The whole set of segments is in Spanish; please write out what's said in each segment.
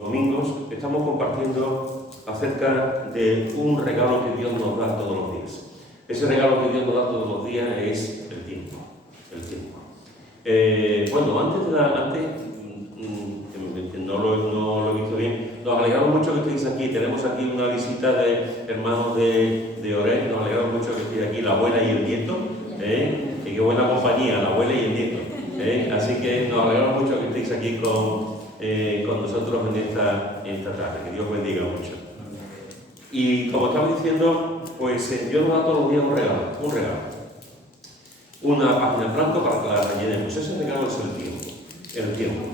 Domingos estamos compartiendo acerca de un regalo que Dios nos da todos los días. Ese regalo que Dios nos da todos los días es el tiempo. El tiempo. No lo he visto bien. Nos alegramos mucho que estéis aquí. Tenemos aquí una visita de hermanos de Orén. Nos alegramos mucho que estéis aquí, la abuela y el nieto. Y qué buena compañía, la abuela y el nieto. Así que nos alegramos mucho que estéis aquí con nosotros en esta tarde. Que Dios bendiga mucho. Y como estamos diciendo, pues Dios nos da todos los días un regalo. Una página en blanco para que la rellenemos. Ese regalo es el tiempo.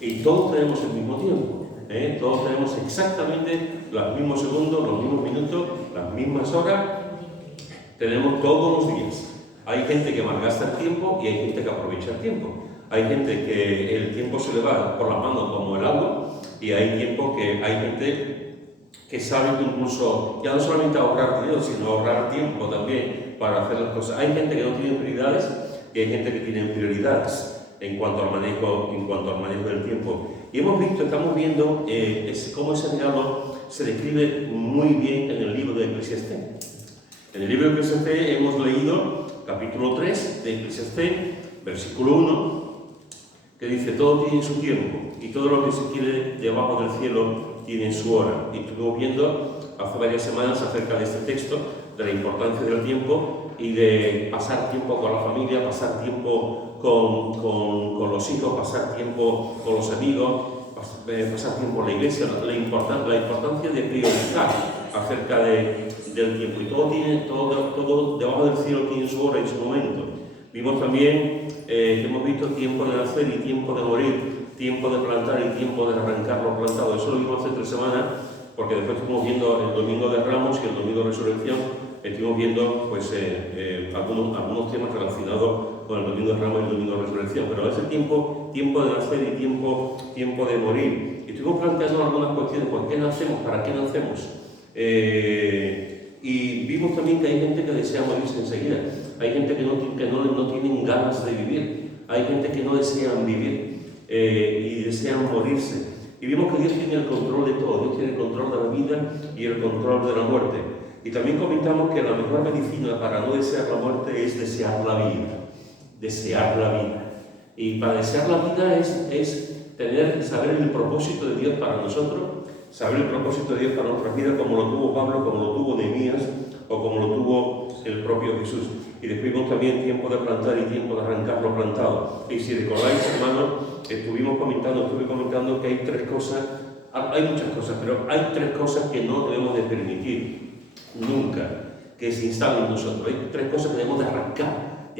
Y todos tenemos el mismo tiempo. Todos tenemos exactamente los mismos segundos, los mismos minutos, las mismas horas. Tenemos todos los días. Hay gente que malgasta el tiempo y hay gente que aprovecha el tiempo. Hay gente que el tiempo se le va por las manos como el agua y hay gente que sabe que incluso ya no solamente ahorrar dinero, sino ahorrar tiempo también para hacer las cosas. Hay gente que no tiene prioridades y hay gente que tiene prioridades en cuanto al manejo del tiempo. Y estamos viendo cómo ese regalo se describe muy bien en el libro de Eclesiastés. En el libro de Eclesiastés hemos leído capítulo 3 de Eclesiastés, versículo 1, que dice: todo tiene su tiempo y todo lo que se quiere debajo del cielo tiene su hora. Y estuvimos viendo hace varias semanas acerca de este texto, de la importancia del tiempo y de pasar tiempo con la familia, pasar tiempo con los hijos, pasar tiempo con los amigos, pasar tiempo en la iglesia, la importancia de priorizar acerca del tiempo. Y todo debajo del cielo tiene su hora y su momento. Vimos también hemos visto tiempo de nacer y tiempo de morir, tiempo de plantar y tiempo de arrancar lo plantado. Eso lo vimos hace 3 semanas, porque después estuvimos viendo el Domingo de Ramos y el Domingo de Resurrección. Estuvimos viendo pues, algunos temas relacionados con el Domingo de Ramos y el Domingo de Resurrección. Pero ese tiempo de nacer y tiempo de morir. Y estuvimos planteando algunas cuestiones: ¿por qué nacemos? ¿Para qué nacemos? Y vimos también que hay gente que desea morirse enseguida. Hay gente que no tienen ganas de vivir. Hay gente que no desean vivir y desean morirse. Y vimos que Dios tiene el control de todo. Dios tiene el control de la vida y el control de la muerte. Y también comentamos que la mejor medicina para no desear la muerte es desear la vida. Desear la vida. Y para desear la vida es saber el propósito de Dios para nosotros, saber el propósito de Dios para nuestras vidas, como lo tuvo Pablo, como lo tuvo Nehemías o como lo tuvo el propio Jesús. Y después vimos también tiempo de plantar y tiempo de arrancar lo plantado. Y si recordáis, hermanos, estuve comentando que hay 3 cosas, hay muchas cosas, pero hay 3 cosas que no debemos de permitir nunca que se instalen en nosotros. Hay 3 cosas que debemos de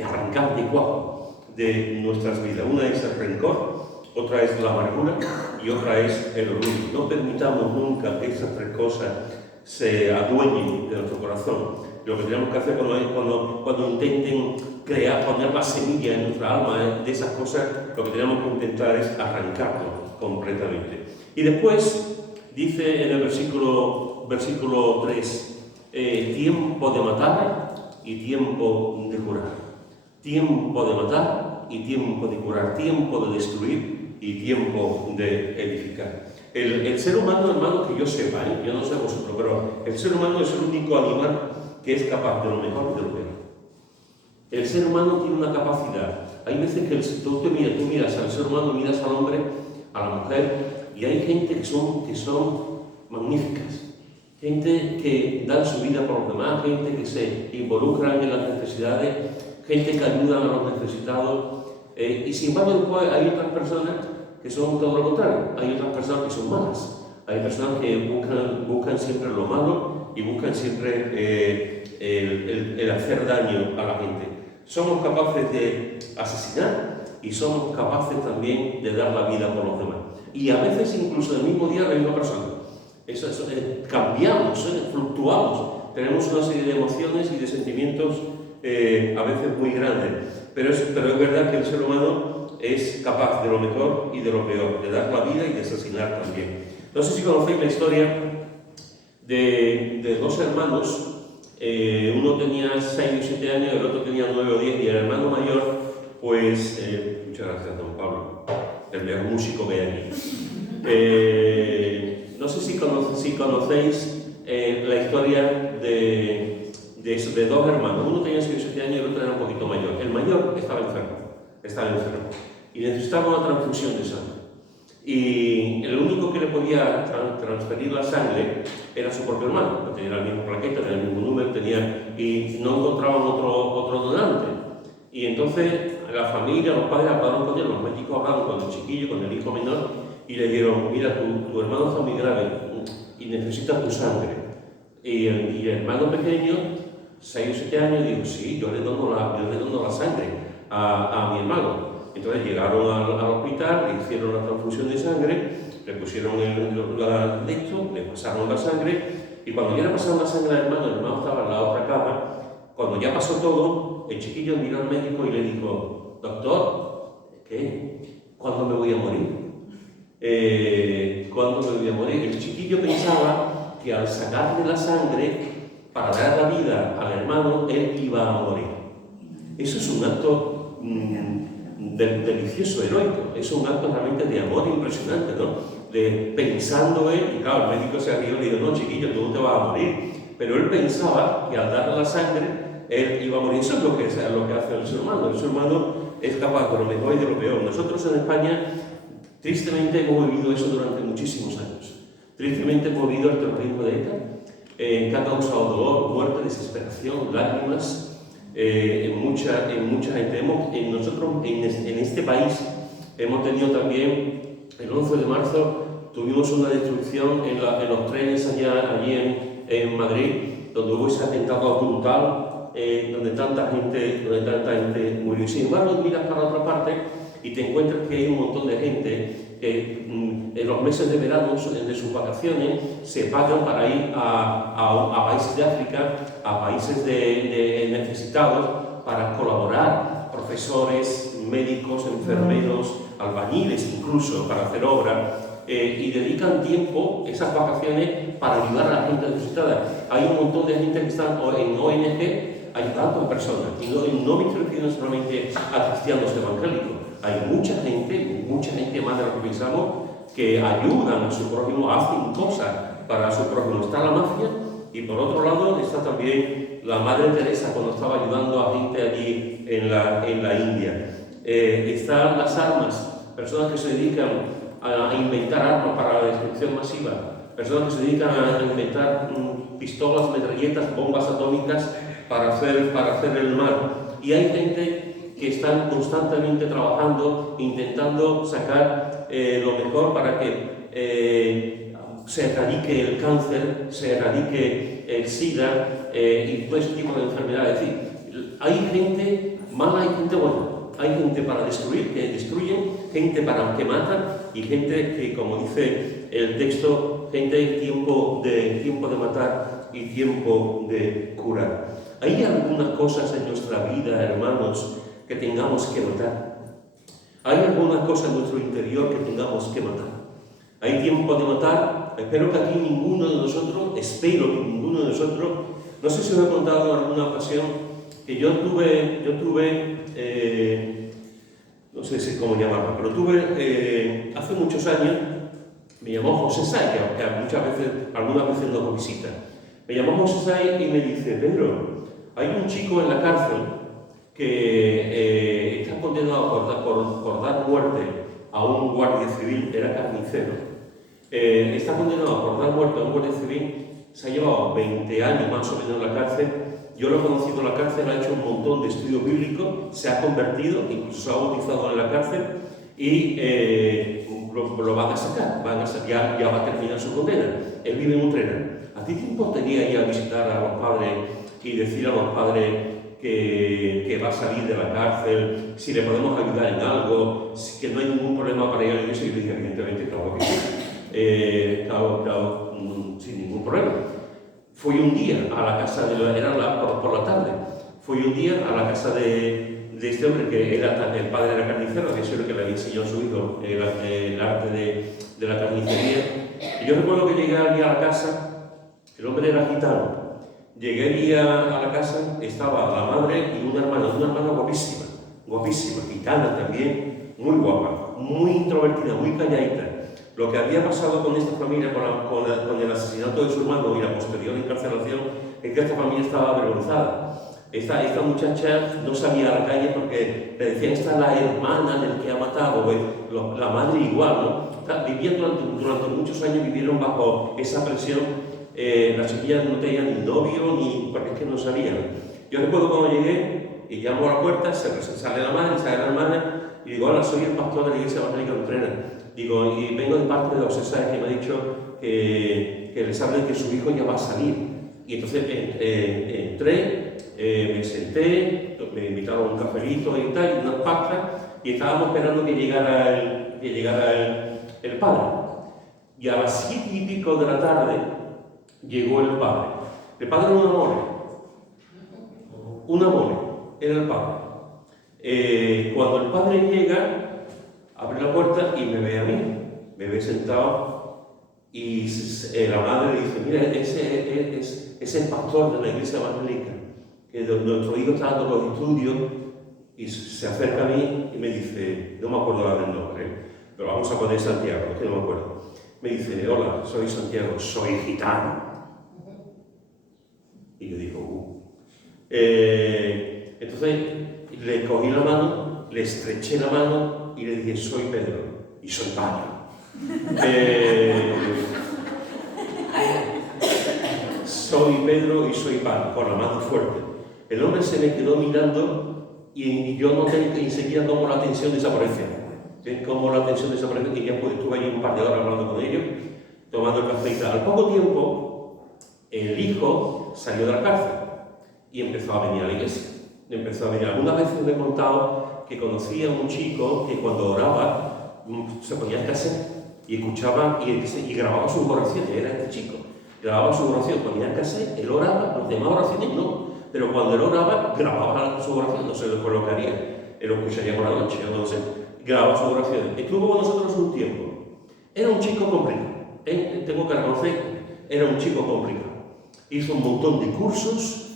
arrancar de cuajo de nuestras vidas. Una es el rencor, otra es la amargura y otra es el orgullo. No permitamos nunca que esas 3 cosas se adueñen de nuestro corazón. Lo que tenemos que hacer cuando intenten poner la semilla en nuestra alma de esas cosas, lo que tenemos que intentar es arrancarlo completamente. Y después dice en el versículo 3, tiempo de matar y tiempo de curar. Tiempo de matar y tiempo de curar. Tiempo de destruir y tiempo de edificar. El ser humano, hermano, que yo sepa, yo no sé vosotros, pero el ser humano es el único animal que es capaz de lo mejor y de lo peor. El ser humano tiene una capacidad. Hay veces que tú miras al ser humano, miras al hombre, a la mujer, y hay gente que son magníficas. Gente que da su vida por los demás, gente que se involucran en las necesidades, gente que ayuda a los necesitados. Y sin embargo, después hay otras personas que son todo lo contrario. Hay otras personas que son malas. Hay personas que buscan siempre lo malo y buscan siempre el hacer daño a la gente. Somos capaces de asesinar y somos capaces también de dar la vida por los demás. Y a veces incluso en el mismo día la misma persona. Cambiamos, fluctuamos. Tenemos una serie de emociones y de sentimientos a veces muy grandes. Pero es verdad que el ser humano es capaz de lo mejor y de lo peor, de dar la vida y de asesinar también. No sé si conocéis la historia de 2 hermanos. Uno tenía 6 o 7 años, el otro tenía 9 o 10, y el hermano mayor, pues, muchas gracias, don Pablo, el mejor músico que hay aquí. si conocéis la historia de dos hermanos. Uno tenía 6 o 7 años y el otro era un poquito mayor. El mayor estaba enfermo y necesitaba una transfusión de sangre. Y el único que le podía transferir la sangre era su propio hermano. Tenía la misma plaqueta, tenía el mismo número, y no encontraban otro donante. Y entonces la familia, los padres hablaron con él, los médicos hablaron con el chiquillo, con el hijo menor, y le dijeron: mira, tu hermano está muy grave y necesita tu sangre. Y el hermano pequeño, 6 o 7 años, dijo: sí, yo le dono la sangre a mi hermano. Entonces llegaron al hospital, le hicieron la transfusión de sangre, le pusieron le pasaron la sangre, y cuando ya le pasaron la sangre al hermano, el hermano estaba en la otra cama. Cuando ya pasó todo, el chiquillo miró al médico y le dijo: doctor, ¿qué? ¿Cuándo me voy a morir? ¿Cuándo me voy a morir? El chiquillo pensaba que al sacarle la sangre para dar la vida al hermano, él iba a morir. Eso es un acto delicioso, heroico. Es un acto realmente de amor impresionante, ¿no? Pensando él, y claro, el médico se rió y le dijo: no, chiquillo, tú no te vas a morir. Pero él pensaba que al darle la sangre, él iba a morir. Eso es lo que hace el ser humano. El ser humano es capaz de lo mejor y de lo peor. Nosotros en España, tristemente, hemos vivido eso durante muchísimos años. Tristemente hemos vivido el terrorismo de ETA, que ha causado dolor, muerte, desesperación, lágrimas, en mucha gente. Nosotros en este país hemos tenido también, el 11 de marzo, tuvimos una destrucción en los trenes allí en Madrid, donde hubo ese atentado brutal, donde tanta gente murió. Sin embargo, miras para otra parte y te encuentras que hay un montón de gente que en los meses de verano, de sus vacaciones, se pagan para ir a países de África, a países de necesitados, para colaborar, profesores, médicos, enfermeros, albañiles incluso, para hacer obra, y dedican tiempo, esas vacaciones, para ayudar a la gente necesitada. Hay un montón de gente que están en ONG ayudando a personas, y no me estoy refiriendo solamente a cristianos evangélicos. Hay mucha gente más de lo que pensamos, que ayudan a su prójimo, hacen cosas para su prójimo. Está la mafia, y por otro lado está también la Madre Teresa, cuando estaba ayudando a gente allí en la India. Están las armas, personas que se dedican a inventar armas para la destrucción masiva, personas que se dedican a inventar pistolas, metralletas, bombas atómicas para hacer el mal. Y hay gente que están constantemente trabajando, intentando sacar lo mejor para que se erradique el cáncer, se erradique el SIDA y todo ese tipo de enfermedades. Es decir, hay gente mala, hay gente buena. Hay gente para destruir, que destruyen, gente que matan, y gente que, como dice el texto, gente tiempo de matar y tiempo de curar. ¿Hay algunas cosas en nuestra vida, hermanos, que tengamos que matar? ¿Hay algunas cosas en nuestro interior que tengamos que matar? ¿Hay tiempo de matar? Espero que aquí ninguno de nosotros, no sé si os he contado en alguna ocasión, que yo tuve, no sé cómo llamarlo, pero tuve, hace muchos años, me llamó José Say, que algunas veces nos visita. Me llamó José Say y me dice: Pedro, hay un chico en la cárcel que está condenado por dar muerte a un guardia civil, era carnicero. Está condenado por dar muerte a un guardia civil, se ha llevado 20 años más o menos en la cárcel. Yo lo he conocido en la cárcel, ha hecho un montón de estudios bíblicos, se ha convertido, incluso se ha bautizado en la cárcel, y lo van a sacar, ya va a terminar su condena. Él vive en Utrera. ¿A ti tiempo tenía ir a visitar a los padres y decir a los padres que va a salir de la cárcel, si le podemos ayudar en algo, que no hay ningún problema para ir a la iglesia? Y yo dije: evidentemente, claro que sí, claro, sin ningún problema. Fui un día a la casa por la tarde, fui un día a la casa de este hombre, que era el padre de la carnicera, que es el que le había enseñado a su hijo el arte de la carnicería. Y yo recuerdo que llegué allí a la casa, el hombre era gitano. Llegué allí a la casa, estaba la madre y una hermana guapísima, gitana también, muy guapa, muy introvertida, muy calladita. Lo que había pasado con esta familia, con el asesinato de su hermano y la posterior encarcelación, es que esta familia estaba avergonzada. Esta muchacha no salía a la calle porque le decían, esta es la hermana del que ha matado, pues, la madre igual, ¿no? Vivían durante muchos años, vivieron bajo esa presión. Las chiquillas no tenían ni novio, ni porque es que no sabían. Yo recuerdo cuando llegué y llamo a la puerta, sale la madre, sale la hermana, y digo, hola, soy el pastor de la iglesia evangélica luterana. Digo, y vengo de parte de los CESAE que me ha dicho que les hablen que su hijo ya va a salir. Y entonces entré, me senté, me invitaron a un cafelito y tal, y unas pastas, y estábamos esperando que llegara el padre. Y a las 7:00 de la tarde llegó el padre. El padre era un amor, era el padre. Cuando el padre llega, abre la puerta y me ve a mí, me ve sentado, y la madre le dice, mira, ese es el pastor de la iglesia evangélica, que nuestro hijo está dando los estudios, y se acerca a mí y me dice, no me acuerdo ahora del nombre, pero vamos a poner Santiago, es que no me acuerdo. Me dice, hola, soy Santiago, soy gitano. Y yo digo, Entonces le cogí la mano, le estreché la mano y le dije, soy Pedro y soy Pablo. Soy Pedro y soy Pablo, con la mano fuerte. El hombre se me quedó mirando y yo noté que enseguida cómo la tensión desapareció. Cómo la tensión desapareció, y ya pues, estuve allí un par de horas hablando con ellos, tomando el café y tal. Al poco tiempo, el hijo salió de la cárcel y empezó a venir a la iglesia. Algunas veces me he contado que conocía a un chico que cuando oraba se ponía el cassette y escuchaba y grababa sus oraciones. Era este chico. Grababa sus oraciones, ponía el cassette, él oraba, los demás oraciones no. Pero cuando él oraba, grababa su oración, no se lo colocaría. Él lo escucharía por la noche, no sé. Grababa sus oraciones. Estuvo con nosotros un tiempo. Era un chico complicado. Tengo que reconocer, era un chico complicado. Hizo un montón de cursos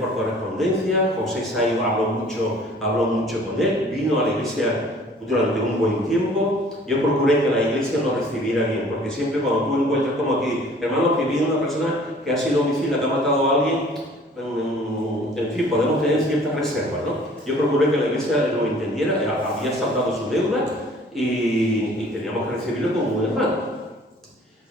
por correspondencia. José Saiz habló mucho con él. Vino a la iglesia durante un buen tiempo. Yo procuré que la iglesia lo recibiera bien, porque siempre cuando tú encuentras como aquí, hermanos, que viene una persona que ha sido homicida, que ha matado a alguien, en fin, podemos tener ciertas reservas, ¿no? Yo procuré que la iglesia lo entendiera, había saltado su deuda y teníamos que recibirlo como un hermano.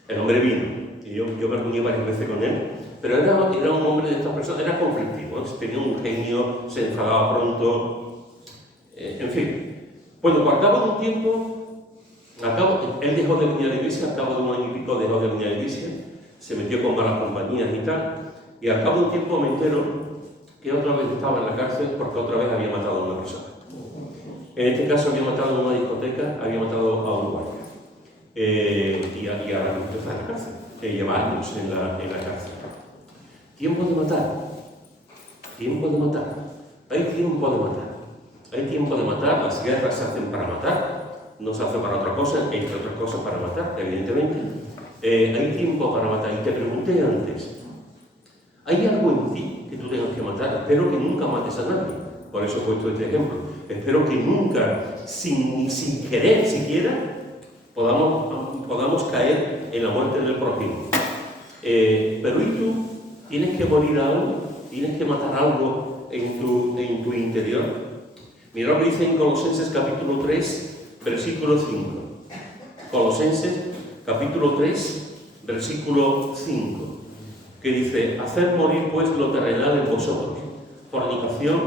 El hombre vino, y yo me reuní varias veces con él, pero era un hombre de estas personas, era conflictivo, tenía un genio, se enfadaba pronto, en fin. Bueno, pues al cabo de un tiempo, él dejó de venir a la iglesia, al cabo de un año y pico dejó de venir a la iglesia, se metió con malas compañías y tal, y al cabo de un tiempo me entero que otra vez estaba en la cárcel porque otra vez había matado a una persona. En este caso había matado en una discoteca, había matado a un guardia. Y ahora mismo está en la cárcel, lleva años en la cárcel. Tiempo de matar. Hay tiempo de matar. Las guerras se hacen para matar, no se hacen para otra cosa, entre otras cosas para matar, evidentemente. Hay tiempo para matar. Y te pregunté antes, ¿hay algo en ti que tú tengas que matar? Espero que nunca mates a nadie. Por eso he puesto este ejemplo. Espero que nunca, sin querer siquiera, podamos caer en la muerte del prójimo. Pero ¿y tú? ¿Tienes que morir algo? ¿Tienes que matar algo en tu interior? Mira lo que dice en Colosenses capítulo 3, versículo 5. Colosenses capítulo 3, versículo 5. Que dice, hacer morir pues lo terrenal en vosotros, fornicación,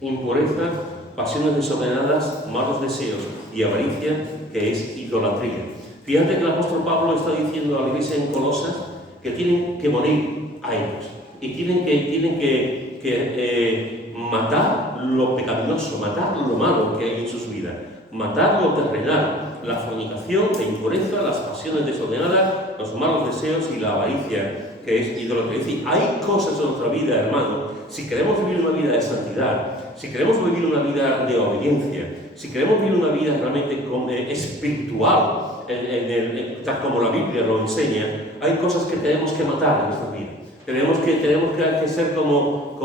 impureza, pasiones desordenadas, malos deseos y avaricia, que es idolatría. Fíjate que el apóstol Pablo está diciendo a la iglesia en Colosas que tienen que morir a ellos y tienen que matar lo pecaminoso, matar lo malo que hay en sus vidas, matar lo terrenal, la fornicación, la impureza, las pasiones desordenadas, los malos deseos y la avaricia, que es idolatría. Es decir, hay cosas en nuestra vida, hermano, si queremos vivir una vida de santidad, si queremos vivir una vida de obediencia, si queremos vivir una vida realmente espiritual, tal como la Biblia lo enseña, hay cosas que tenemos que matar en nuestra vida. Tenemos que ser como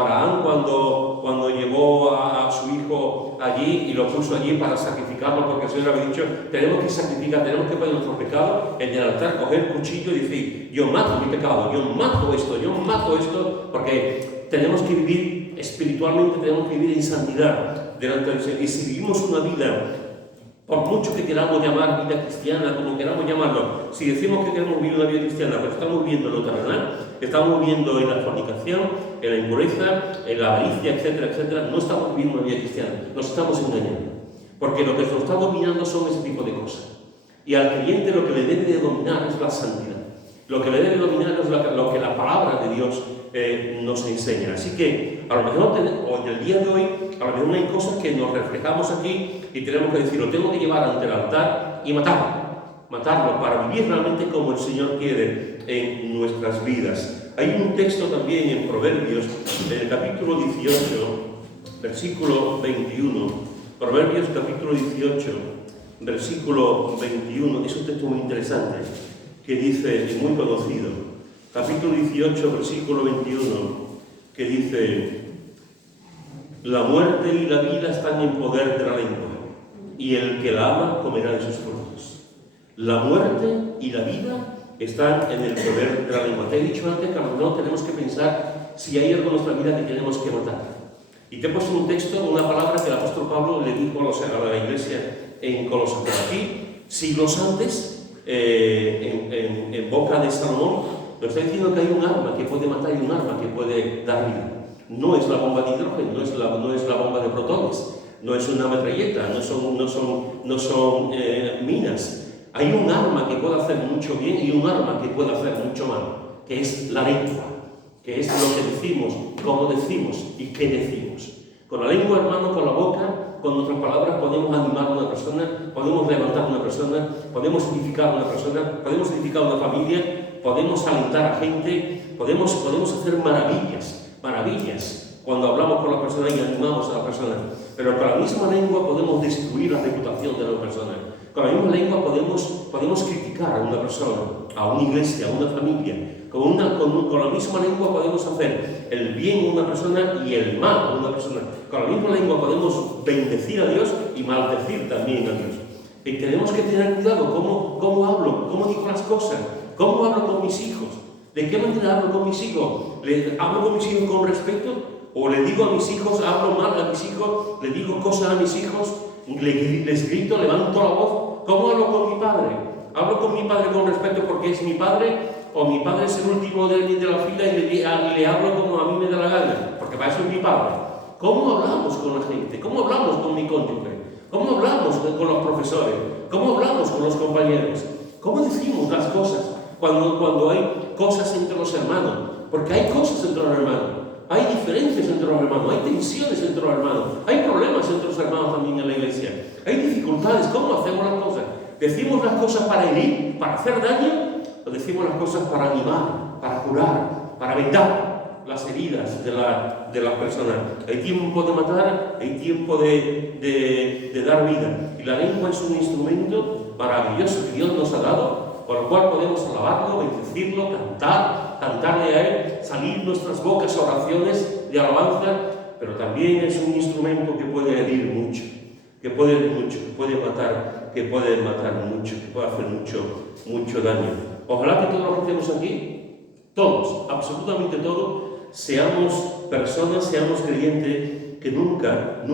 Abraham cuando llevó a su hijo allí y lo puso allí para sacrificar sacrificarlo, porque el Señor había dicho, tenemos que sacrificar, tenemos que poner nuestro pecado en el altar, coger el cuchillo y decir, yo mato mi pecado, yo mato esto, porque tenemos que vivir espiritualmente, tenemos que vivir en santidad delante del Señor. Y si vivimos una vida, por mucho que queramos llamar vida cristiana, como queramos llamarlo, si decimos que queremos vivir una vida cristiana, pero estamos viviendo en lo terrenal, estamos viviendo en la fornicación, en la impureza, en la avaricia, etcétera, etcétera, no estamos viviendo una vida cristiana, nos estamos engañando. Porque lo que nos está dominando son ese tipo de cosas. Y al creyente lo que le debe de dominar es la santidad. Lo que le debe dominar es lo que la palabra de Dios nos enseña. Así que, a lo mejor, en el día de hoy, a lo mejor hay cosas que nos reflejamos aquí y tenemos que decir, lo tengo que llevar ante el altar y matarlo para vivir realmente como el Señor quiere en nuestras vidas. Hay un texto también en Proverbios, en el capítulo 18, versículo 21. Proverbios capítulo 18, versículo 21. Es un texto muy interesante que dice, y muy conocido, capítulo 18, versículo 21, que dice, la muerte y la vida están en poder de la lengua, y el que la ama comerá de sus frutos. La muerte y la vida están en el poder de la lengua. Te he dicho antes que a lo mejor tenemos que pensar si hay algo en nuestra vida que tenemos que matar. Y te he puesto un texto, una palabra que el apóstol Pablo le dijo a la iglesia en Colosas. Pero aquí, siglos antes, en boca de Salomón, nos está diciendo que hay un arma que puede matar y un arma que puede dar vida. No es la bomba de hidrógeno, no es la bomba de protones, no es una metralleta, no son minas. Hay un arma que puede hacer mucho bien y un arma que puede hacer mucho mal, que es la lengua, que es lo que decimos, cómo decimos y qué decimos. Con la lengua, hermano, con la boca, con nuestras palabras podemos animar a una persona, podemos levantar a una persona, podemos edificar a una persona, podemos edificar a una familia, podemos alentar a gente, podemos hacer maravillas cuando hablamos con la persona y animamos a la persona. Pero con la misma lengua podemos destruir la reputación de la persona. Con la misma lengua podemos criticar a una persona, a una iglesia, a una familia. Con la misma lengua podemos hacer el bien a una persona y el mal a una persona. Con la misma lengua podemos bendecir a Dios y maldecir también a Dios. Y tenemos que tener cuidado cómo hablo, cómo digo las cosas, cómo hablo con mis hijos, de qué manera hablo con mis hijos. ¿Hablo con mis hijos con respeto? ¿O le digo a mis hijos, hablo mal a mis hijos, le digo cosas a mis hijos, les grito, levanto la voz? ¿Cómo hablo con mi padre? ¿Hablo con mi padre con respeto porque es mi padre? ¿O mi padre es el último de la fila y le hablo como a mí me da la gana? Porque para eso es mi padre. ¿Cómo hablamos con la gente? ¿Cómo hablamos con mi cónyuge? ¿Cómo hablamos con los profesores? ¿Cómo hablamos con los compañeros? ¿Cómo decimos las cosas cuando hay cosas entre los hermanos? Porque hay cosas entre los hermanos. Hay diferencias entre los hermanos, hay tensiones entre los hermanos, hay problemas entre los hermanos también en la iglesia, hay dificultades. ¿Cómo hacemos las cosas? ¿Decimos las cosas para herir, para hacer daño? ¿O decimos las cosas para animar, para curar, para vendar las heridas de las personas? Hay tiempo de matar, hay tiempo de dar vida. Y la lengua es un instrumento maravilloso que Dios nos ha dado, por lo cual podemos alabarlo, bendecirlo, cantarle a Él, salir nuestras bocas a oraciones de alabanza, pero también es un instrumento que puede herir mucho, que puede herir mucho, que puede matar mucho, que puede hacer mucho daño. Ojalá que todos los que estemos aquí, todos, absolutamente todos, seamos personas, seamos creyentes que nunca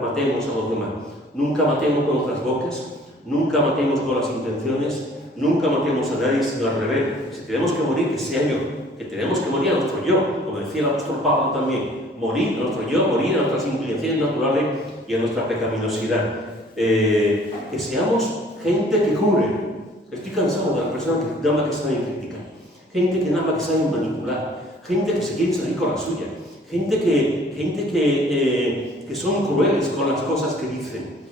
matemos a los demás, nunca matemos con nuestras bocas, nunca matemos con las intenciones, nunca matemos a nadie, sino al revés. Si tenemos que morir, que sea yo, que tenemos que morir a nuestro yo, como decía el apóstol Pablo también, morir a nuestro yo, morir a nuestras inclinaciones naturales y a nuestra pecaminosidad. Que seamos gente que cubre. Estoy cansado de las personas que nada más que saben criticar, gente que nada más que saben manipular, gente que se quiere salir con la suya, gente que son crueles con las cosas que dicen.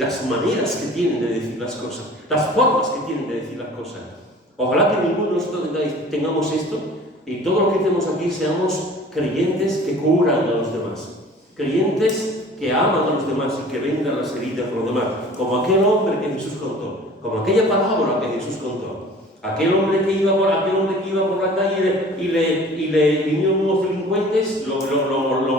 Las maneras que tienen de decir las cosas, las formas que tienen de decir las cosas. Ojalá que ninguno de nosotros tengamos esto y todos los que estemos aquí seamos creyentes que curan a los demás, creyentes que aman a los demás y que vendan las heridas por los demás, como aquel hombre que Jesús contó, como aquella parábola que Jesús contó. Aquel hombre que iba por la calle y le vinieron unos delincuentes, lo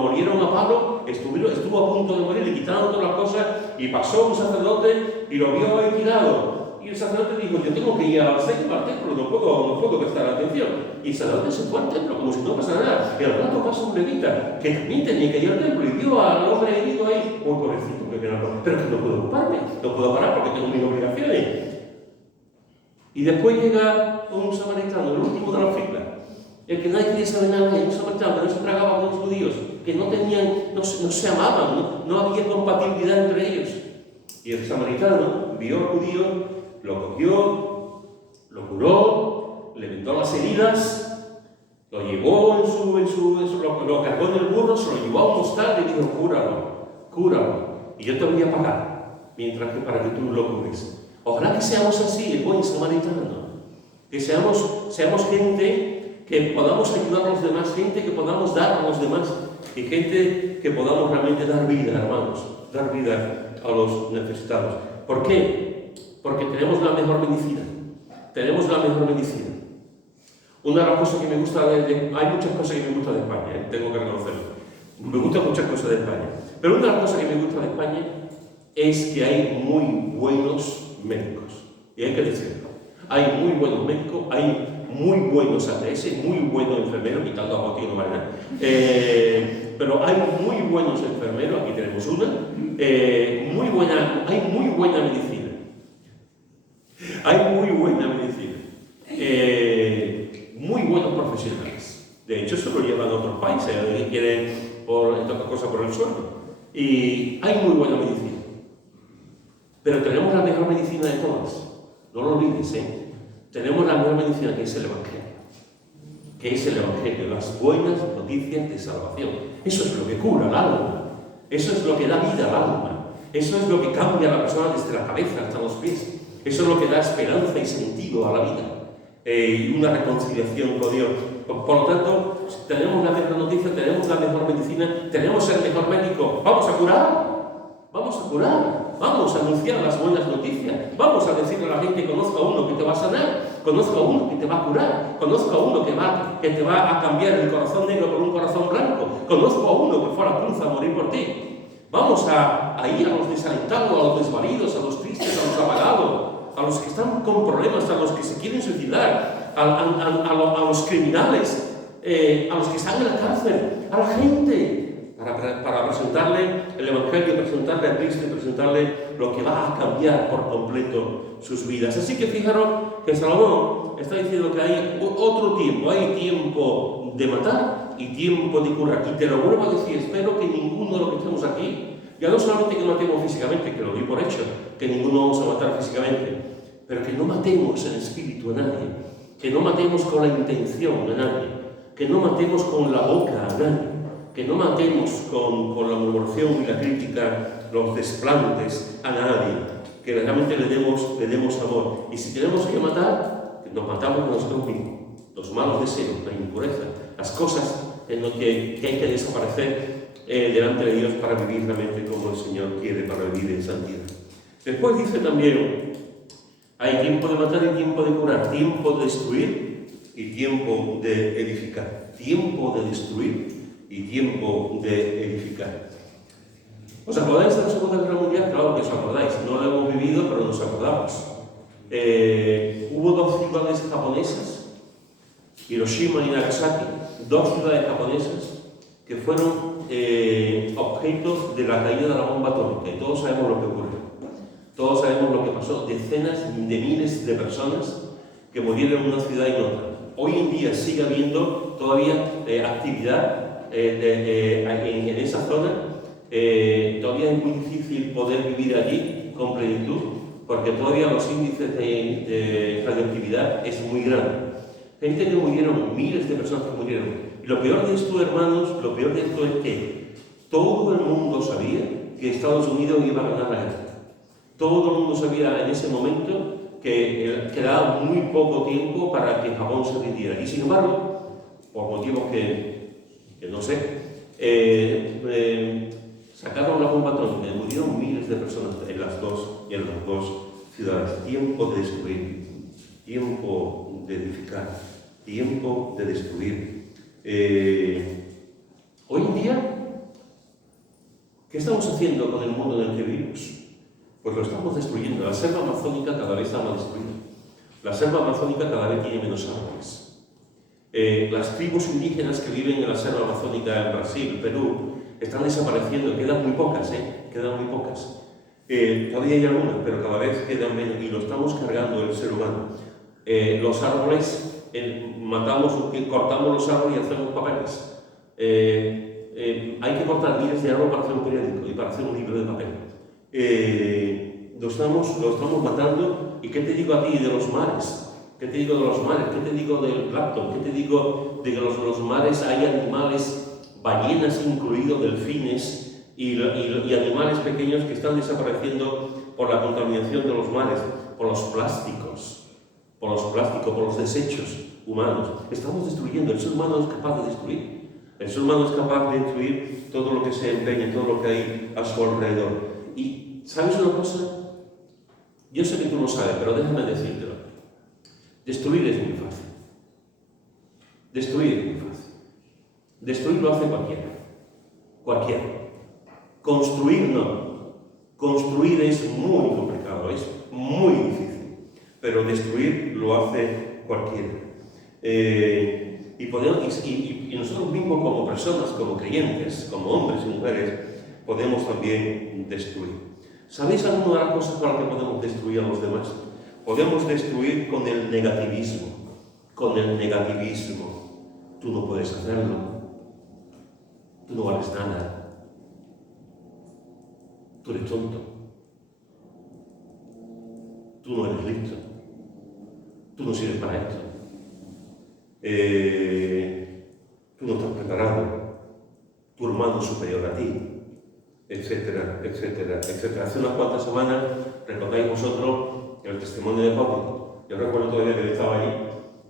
morieron a palo, estuvo a punto de morir, le quitaron todas las cosas y pasó un sacerdote y lo vio ahí tirado. Y el sacerdote dijo, yo tengo que ir al templo, no puedo prestar atención. Y el sacerdote se fue al templo como si no pasara nada. Y al rato pasa un levita, que también tenía que ir al templo, y vio al hombre herido ahí, muy pobrecito, pero que no puedo ocuparme, no puedo parar porque tengo mis obligaciones. Y después llega un samaritano, el último de la fila, el que nadie quería saber nada de él, un samaritano que no se tragaba con los judíos, que no se amaban, no había compatibilidad entre ellos. Y el samaritano vio al judío, lo cogió, lo curó, le vendó las heridas, lo llevó lo cargó en el burro, se lo llevó a un hostal y dijo, cúralo, y yo te voy a pagar, mientras que para que tú lo cures. Ojalá que seamos así, el buen samaritano, que seamos gente que podamos ayudar a los demás, gente que podamos dar a los demás, y gente que podamos realmente dar vida, hermanos, dar vida a los necesitados. ¿Por qué? Porque tenemos la mejor medicina. Tenemos la mejor medicina. Una de las cosas que me gusta hay muchas cosas que me gustan de España, tengo que reconocerlo. Me gustan muchas cosas de España. Pero una de las cosas que me gusta de España es que hay muy buenos médicos. Y hay que decirlo. Hay muy buenos médicos, hay muy buenos ATS, muy buenos enfermeros, quitando a Joaquín Marina. Pero hay muy buenos enfermeros, aquí tenemos una. Hay muy buena medicina. Hay muy buena medicina, muy buenos profesionales. De hecho, se lo llevan a otros países, que quieren otra cosa por el suelo. Y hay muy buena medicina. Pero tenemos la mejor medicina de todas. No lo olvides, Tenemos la mejor medicina, que es el Evangelio. Que es el Evangelio, las buenas noticias de salvación. Eso es lo que cura el alma. Eso es lo que da vida al alma. Eso es lo que cambia a la persona desde la cabeza hasta los pies. Eso es lo que da esperanza y sentido a la vida, y una reconciliación con Dios. Por lo tanto, tenemos la mejor noticia, tenemos la mejor medicina, tenemos el mejor médico. ¡Vamos a curar! ¡Vamos a curar! ¡Vamos a anunciar las buenas noticias! ¡Vamos a decirle a la gente, conozca a uno que te va a sanar! ¡Conozca a uno que te va a curar! ¡Conozca a uno que te va a cambiar el corazón negro por un corazón blanco! ¡Conozco a uno que fue a la cruz a morir por ti! Vamos a ir a los desalentados, a los desvalidos, a los tristes, a los apagados, a los que están con problemas, a los que se quieren suicidar, a los criminales, a los que están en la cárcel, a la gente, para presentarle el Evangelio, presentarle a Cristo y presentarle lo que va a cambiar por completo sus vidas. Así que fijaros que Salomón está diciendo que hay otro tiempo, hay tiempo de matar y tiempo de curar. Y te lo vuelvo a decir, espero que ninguno de los que estamos aquí, ya no solamente que matemos físicamente, que lo doy por hecho, que ninguno vamos a matar físicamente, pero que no matemos en espíritu a nadie, que no matemos con la intención a nadie, que no matemos con la boca a nadie, que no matemos con la murmuración y la crítica, los desplantes a nadie, que realmente le demos amor. Y si tenemos que matar, nos matamos con nosotros mismos, los malos deseos, la impureza, las cosas en las que hay que desaparecer delante de Dios para vivir realmente como el Señor quiere, para vivir en santidad. Después dice también, hay tiempo de matar y tiempo de curar, tiempo de destruir y tiempo de edificar. Tiempo de destruir y tiempo de edificar. ¿Os acordáis de la Segunda Guerra Mundial? Claro que os acordáis, no lo hemos vivido, pero nos acordamos. Hubo dos ciudades japonesas, Hiroshima y Nagasaki, dos ciudades japonesas que fueron objetos de la caída de la bomba atómica, y todos sabemos lo que ocurrió. Todos sabemos lo que pasó, decenas de miles de personas que murieron en una ciudad y en otra. Hoy en día sigue habiendo todavía actividad en esa zona. Todavía es muy difícil poder vivir allí con plenitud, porque todavía los índices de radioactividad es muy grande. Gente que murieron, miles de personas que murieron. Y lo peor de esto, hermanos, lo peor de esto es que todo el mundo sabía que Estados Unidos iba a ganar la guerra. Todo el mundo sabía en ese momento que quedaba muy poco tiempo para que Japón se rindiera. Y sin embargo, por motivos que no sé, sacaron la bomba atómica y murieron miles de personas en las dos ciudades. Tiempo de destruir, tiempo de edificar, tiempo de destruir. Hoy en día, ¿qué estamos haciendo con el mundo en el que vivimos? Pues lo estamos destruyendo. La selva amazónica cada vez está más destruida. La selva amazónica cada vez tiene menos árboles. Las tribus indígenas que viven en la selva amazónica en Brasil, Perú, están desapareciendo. Quedan muy pocas, quedan muy pocas. Todavía hay algunas, pero cada vez quedan menos y lo estamos cargando el ser humano. Los árboles, cortamos los árboles y hacemos papeles. Hay que cortar miles de árboles para hacer un periódico y para hacer un libro de papel. Lo estamos matando. ¿Y qué te digo a ti de los mares? ¿Qué te digo de los mares? ¿Qué te digo del plancton? ¿Qué te digo de que los mares hay animales, ballenas incluidos, delfines y animales pequeños que están desapareciendo por la contaminación de los mares, por los plásticos, por los desechos humanos? Estamos destruyendo. El ser humano es capaz de destruir. El ser humano es capaz de destruir todo lo que se empeñe, todo lo que hay a su alrededor. Y, ¿sabes una cosa? Yo sé que tú lo sabes, pero déjame decírtelo. Destruir es muy fácil. Destruir es muy fácil. Destruir lo hace cualquiera. Cualquiera. Construir no. Construir es muy complicado, es muy difícil. Pero destruir lo hace cualquiera. Y nosotros mismos como personas, como creyentes, como hombres y mujeres, podemos también destruir. ¿Sabéis alguna de las cosas con las que podemos destruir a los demás? Podemos destruir con el negativismo. Con el negativismo. Tú no puedes hacerlo. Tú no vales nada. Tú eres tonto. Tú no eres listo. Tú no sirves para esto. Tú no estás preparado. Tu hermano es superior a ti. Etcétera, etcétera, etcétera. Hace unas cuantas semanas, recordáis vosotros el testimonio de Job. Yo recuerdo todavía que él estaba allí.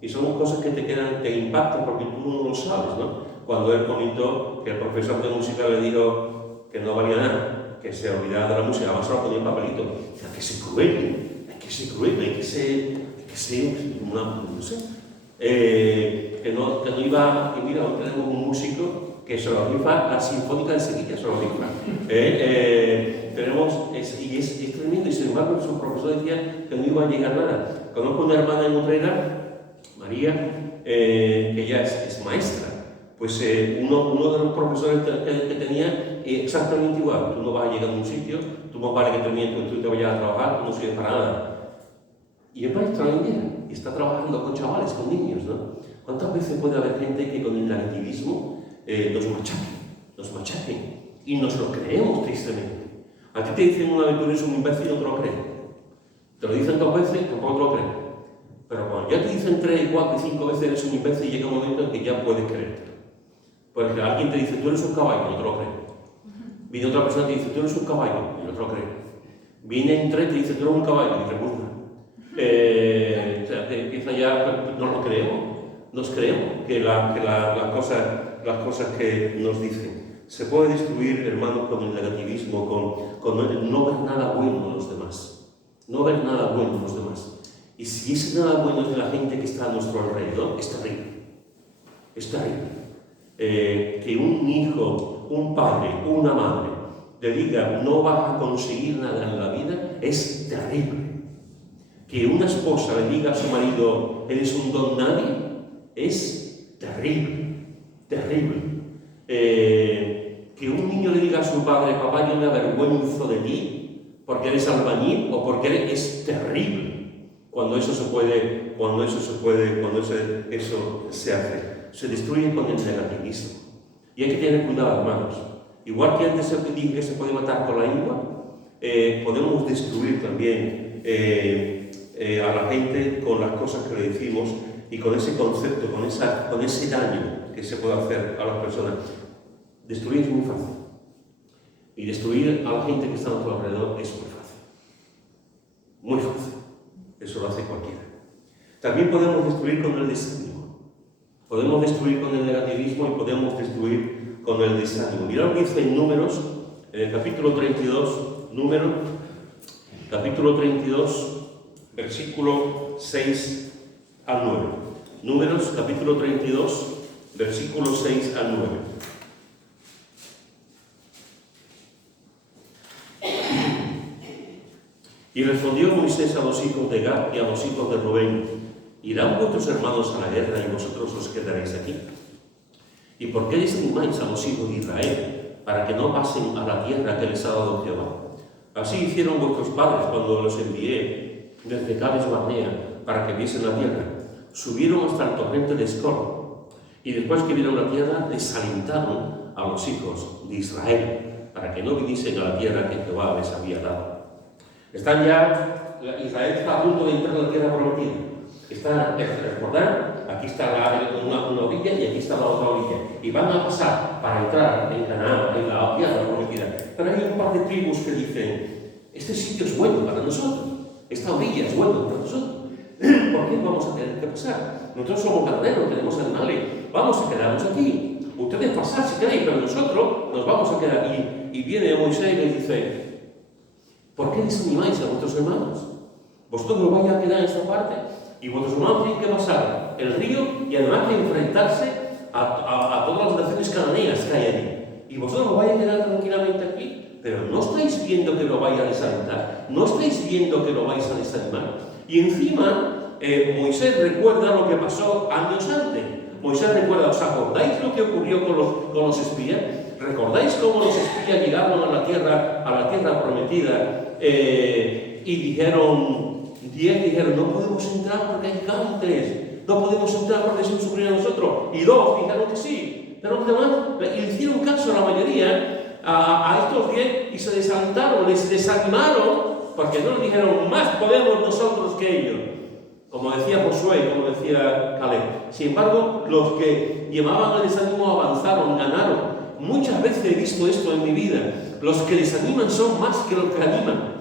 Y son cosas que te impactan porque tú no lo sabes, ¿no? Cuando él comentó que el profesor de música le dijo que no valía nada, que se olvidara de la música, además solo ponía un papelito. Hay que ser cruel, hay que ser cruel, hay que ser no sé. Que no iba, y mira, hoy tenemos un músico que se lo rifa, la Sinfónica de Sevilla se lo rifa. Es tremendo, y sin embargo su profesor decía que no iba a llegar nada. Conozco una hermana en Utrera, María, que ya es maestra. Pues uno de los profesores que tenía exactamente igual. Tú no vas a llegar a un sitio, tú no vale que termines, tú te vayas a trabajar, tú no sirves para nada. Y es maestra hoy en día, y está trabajando con chavales, con niños, ¿no? ¿Cuántas veces puede haber gente que con el negativismo nos machaquen, y nos lo creemos tristemente? A ti te dicen una vez tú eres un imbécil y no te lo crees. Te lo dicen 2 veces, tampoco te lo crees. Pero cuando ya te dicen 3, 4 y 5 veces eres un imbécil, llega un momento en que ya puedes creértelo. Porque alguien te dice tú eres un caballo, no te lo crees. Viene otra persona y te dice tú eres un caballo, y no te lo crees. Viene en 3 y te dice tú eres un caballo, y te repugna. O sea, que empieza ya, no lo creemos. Nos creemos que las cosas que nos dicen. Se puede destruir, hermanos, con el negativismo, con el no ver nada bueno en los demás. No ver nada bueno en los demás. Y si ese nada bueno es de la gente que está a nuestro alrededor, es terrible. Es terrible. Que un hijo, un padre, una madre, le diga no vas a conseguir nada en la vida, es terrible. Que una esposa le diga a su marido eres un don nadie, es terrible, terrible. Que un niño le diga a su padre, papá, yo me avergüenzo de ti porque eres albañil o porque eres... es terrible. Cuando eso se hace. Se destruye con el negativismo. Y hay que tener cuidado, hermanos. Igual que antes se dije que se puede matar con la lengua, podemos destruir también a la gente con las cosas que le decimos y con ese concepto, con ese daño que se puede hacer a las personas. Destruir es muy fácil. Y destruir a la gente que está a nuestro alrededor es muy fácil. Muy fácil. Eso lo hace cualquiera. También podemos destruir con el desánimo. Podemos destruir con el negativismo y podemos destruir con el desánimo. Mirad lo que dice en Números, en el capítulo 32, capítulo 32, versículo 6 al 9. Números, capítulo 32, versículo 6 al 9. Y respondió Moisés a los hijos de Gad y a los hijos de Rubén: ¿irán vuestros hermanos a la guerra y vosotros os quedaréis aquí? ¿Y por qué desanimáis a los hijos de Israel para que no pasen a la tierra que les ha dado Jehová? Así hicieron vuestros padres cuando los envié desde Cades Barnea para que viesen la tierra. Subieron hasta el torrente de Escol, y después que vieron la tierra, desalentaron a los hijos de Israel para que no viniesen a la tierra que Jehová les había dado. Israel está a punto de entrar en la tierra prometida. Está el Jordán, aquí está una orilla y aquí está la otra orilla. Y van a pasar para entrar en Canaán, en la tierra prometida. Pero hay un par de tribus que dicen: este sitio es bueno para nosotros, esta orilla es buena para nosotros. ¿Por qué vamos a tener que pasar? Nosotros somos ganaderos, tenemos animales, vamos a quedarnos aquí. Ustedes pasar si queréis, pero nosotros nos vamos a quedar aquí. Y viene Moisés y les dice: ¿por qué desanimáis a vuestros hermanos? Vosotros no vais a quedar en esta parte y vuestros hermanos tienen que pasar el río y además de enfrentarse a todas las naciones cananeas que hay allí. Y vosotros no vais a quedar tranquilamente aquí, pero no estáis viendo que lo vais a desalentar, no estáis viendo que lo vais a desanimar. Y encima Moisés recuerda lo que pasó años antes. Moisés recuerda: ¿os acordáis lo que ocurrió con los espías? ¿Recordáis cómo los espías llegaron a la tierra prometida y dijeron, 10 dijeron: no podemos entrar porque hay gigantes, no podemos entrar porque se nos ocurrió a nosotros? Y 2 dijeron que sí, pero los demás le hicieron caso a la mayoría, a estos 10, y se desalentaron, les desanimaron, porque no les dijeron: más podemos nosotros que ellos, como decía Josué, como decía Caleb. Sin embargo, los que llevaban el desánimo avanzaron, ganaron. Muchas veces he visto esto en mi vida: los que desaniman son más que los que animan.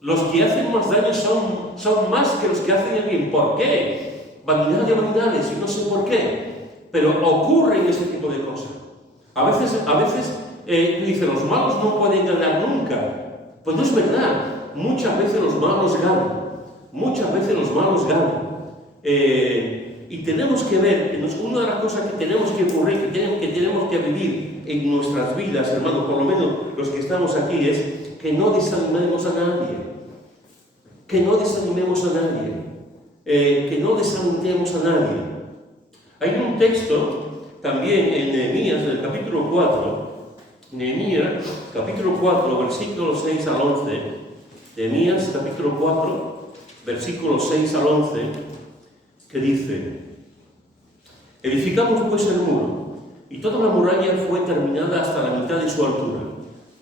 Los que hacen más daño son más que los que hacen el bien. ¿Por qué? Vanidad de vanidades, y no sé por qué, pero ocurren ese tipo de cosas. A veces tú dices: los malos no pueden ganar nunca. Pues no es verdad. Muchas veces los malos ganan. Muchas veces los malos ganan. Y tenemos que ver, una de las cosas que tenemos que ocurrir, que tenemos que vivir en nuestras vidas, hermanos, por lo menos los que estamos aquí, es que no desanimemos a nadie. Que no desanimemos a nadie. Que no desalentemos a nadie. Hay un texto también en Nehemías, del capítulo 4, Nehemías, capítulo 4, versículos 6 al 11. Nehemías, capítulo 4, versículos 6 al 11, que dice: edificamos pues el muro, y toda la muralla fue terminada hasta la mitad de su altura,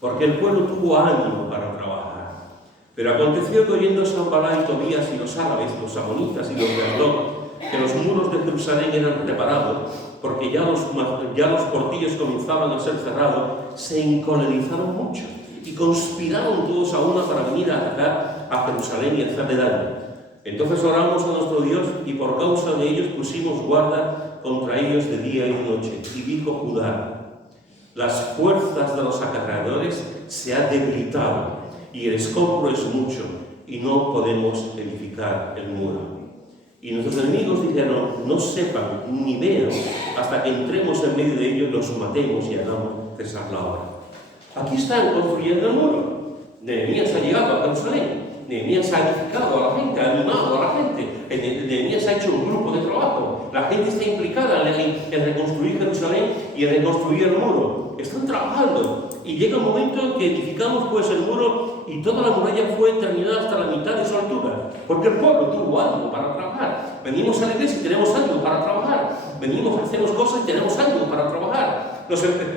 porque el pueblo tuvo ánimo para trabajar. Pero aconteció que, oyendo Sanballat y Tobías y los árabes, los amonitas y los de Asdod, que los muros de Jerusalén eran reparados, porque ya los portillos comenzaban a ser cerrados, se encolerizaron mucho y conspiraron todos a una para venir a atacar a Jerusalén y hacerle daño. Entonces oramos a nuestro Dios, y por causa de ellos pusimos guarda contra ellos de día y de noche. Y dijo Judá: las fuerzas de los acarreadores se han debilitado, y el escombro es mucho, y no podemos edificar el muro. Y nuestros enemigos dijeron: no sepan ni vean hasta que entremos en medio de ellos, los matemos y hagamos cesar la obra. Aquí están construyendo el muro. Nehemías ha llegado a Jerusalén. Nehemías ha edificado a la gente, ha animado a la gente. Nehemías ha hecho un grupo de trabajo. La gente está implicada en reconstruir Jerusalén y en reconstruir el muro. Están trabajando. Y llega un momento en que edificamos pues el muro, y toda la muralla fue terminada hasta la mitad de su altura. Porque el pueblo tuvo ánimo para trabajar. Venimos a la iglesia y tenemos ánimo para trabajar. Venimos, hacemos cosas y tenemos ánimo para trabajar.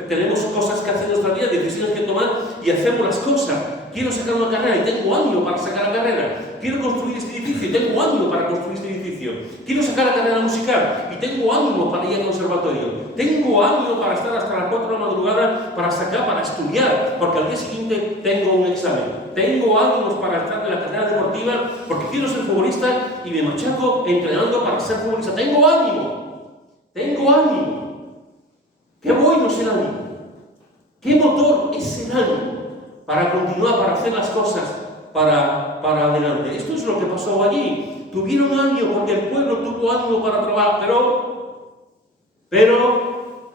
Tenemos cosas que hacer en nuestra vida, decisiones que tomar, y hacemos las cosas. Quiero sacar una carrera y tengo ánimo para sacar la carrera. Quiero construir este edificio y tengo ánimo para construir este edificio. Quiero sacar la carrera musical y tengo ánimo para ir al conservatorio. Tengo ánimo para estar hasta las 4 de la madrugada para estudiar, porque al día siguiente tengo un examen. Tengo ánimos para estar en la carrera deportiva porque quiero ser futbolista y me machaco entrenando para ser futbolista. Tengo ánimo. Tengo ánimo. Qué bueno es el ánimo. Qué motor es el ánimo para continuar, para hacer las cosas para adelante. Esto es lo que pasó allí. Tuvieron ánimo porque el pueblo tuvo ánimo para trabajar, pero,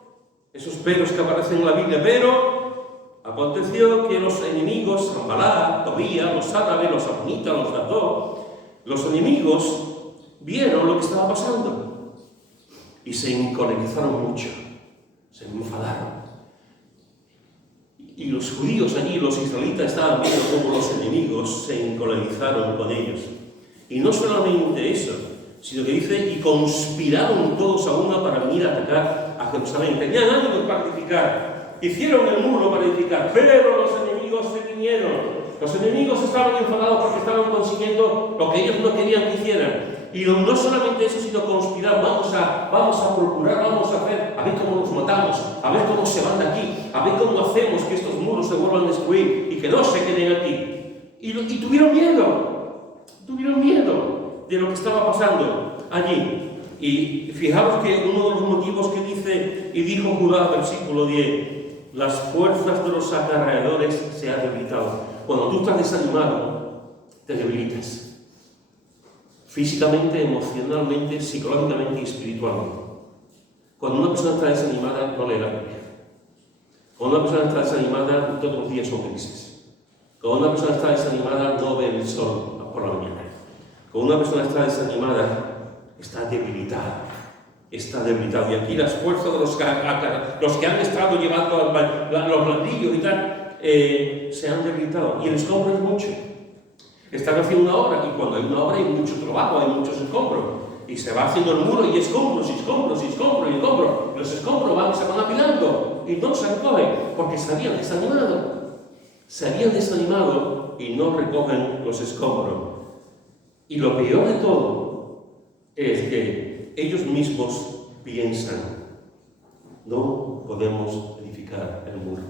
esos peros que aparecen en la Biblia, pero Aconteció que los enemigos, Sanballat, Tobías, los árabes, los amonitas, los Gadó, los enemigos vieron lo que estaba pasando y se encolerizaron mucho, se enfadaron. Y los judíos allí, los israelitas, estaban viendo cómo los enemigos se encolerizaron con ellos. Y no solamente eso, sino que dice, y conspiraron todos a una para venir a atacar a Jerusalén. Tenían ánimos para edificar, hicieron el muro para edificar, pero los enemigos se vinieron. Los enemigos estaban enfadados porque estaban consiguiendo lo que ellos no querían que hicieran. Y no solamente eso, sino conspirar, vamos a procurar, vamos a ver cómo nos matamos, a ver cómo se van de aquí, a ver cómo hacemos que estos muros se vuelvan a destruir y que no se queden aquí. Y tuvieron miedo de lo que estaba pasando allí. Y fijaros que uno de los motivos que dice, y dijo Judá, versículo 10, las fuerzas de los acarreadores se han debilitado. Cuando tú estás desanimado, te debilitas. Físicamente, emocionalmente, psicológicamente y espiritualmente. Cuando una persona está desanimada, no lee la Biblia. Cuando una persona está desanimada, todos los días son grises. Cuando una persona está desanimada, no ve el sol por la mañana. Cuando una persona está desanimada, está debilitada. Está debilitado. Y aquí las fuerzas de los que han estado llevando los ladrillos y tal, se han debilitado. Y el escombro es mucho. Están haciendo una obra, y cuando hay una obra hay mucho trabajo, hay muchos escombros. Y se va haciendo el muro y escombros, y escombros, y escombros, y escombros. Los escombros se van apilando y no se recogen porque se habían desanimado. Se habían desanimado y no recogen los escombros. Y lo peor de todo es que ellos mismos piensan, no podemos edificar el muro.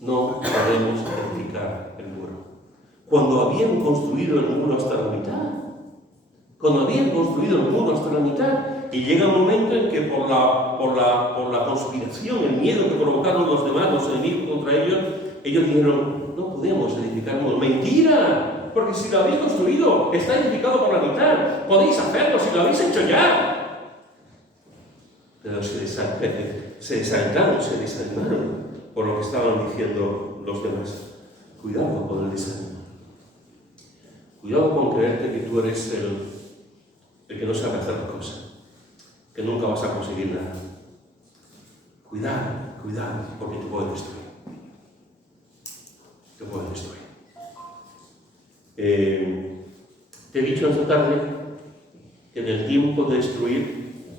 No podemos edificar el muro. Cuando habían construido el muro hasta la mitad, y llega un momento en que por la conspiración, el miedo que provocaron los demás, los enemigos contra ellos dijeron, no podemos edificar el muro. ¡Mentira! Porque si lo habéis construido, está edificado por la mitad, podéis hacerlo si lo habéis hecho ya. Pero se desanimaron por lo que estaban diciendo los demás. Cuidado con el desánimo. Cuidado con creerte que tú eres el que no sabe hacer las cosas, que nunca vas a conseguir nada. Cuidado, porque te pueden destruir. Te he dicho esta tarde que en el tiempo de destruir